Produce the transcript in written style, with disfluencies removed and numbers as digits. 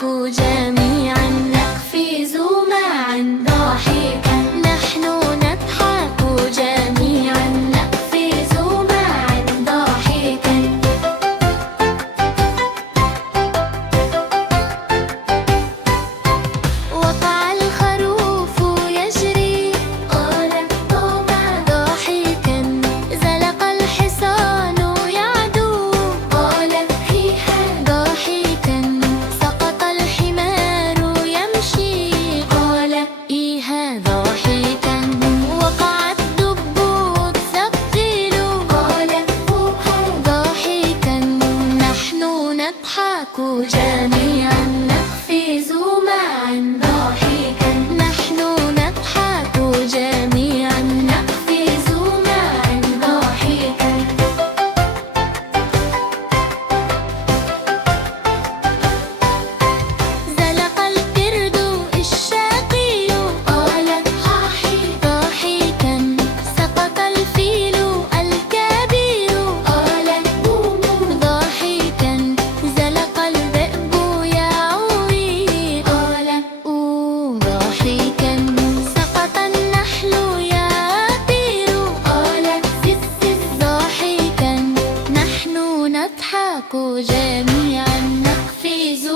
نضحك جميعا نقفز معا ضاحكا نحن نضحك جميعا نقفز معا ضاحكا وقع الخروف يجري قال توما ضاحكا زلق الحصان يعدو قال هيها ضاحكا سقط الحمار يمشي قال إيها ضاحكا وقع الدب الثقيل قال هوها ضاحكا نحن نضحك جميعا نقفز معا ضاحكا نحن نضحك جميعا نقفز معا ضاحكا زلق القرد الشقي قال حاحي ضاحكا سقط الفيل الكبير قال بومو ضاحكا زلق الذئب يعوي قال أو ضاحكا سقط النحل يطير قال سس ضاحكا نحن نضحك جميعا نقفز